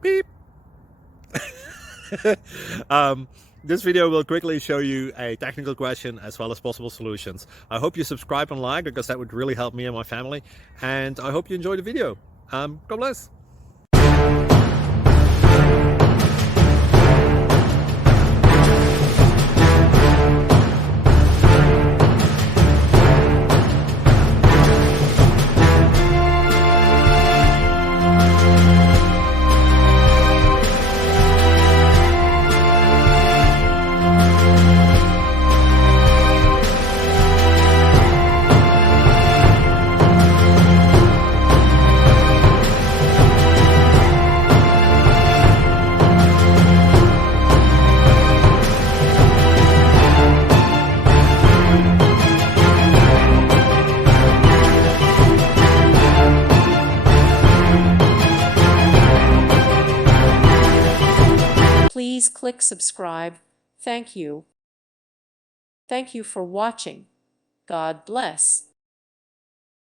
Beep. um, this video will quickly show you a technical question as well as possible solutions. I hope you subscribe and like because that would really help me and my family. And I hope you enjoy the video. God bless. Please click subscribe. Thank you. Thank you for watching. God bless.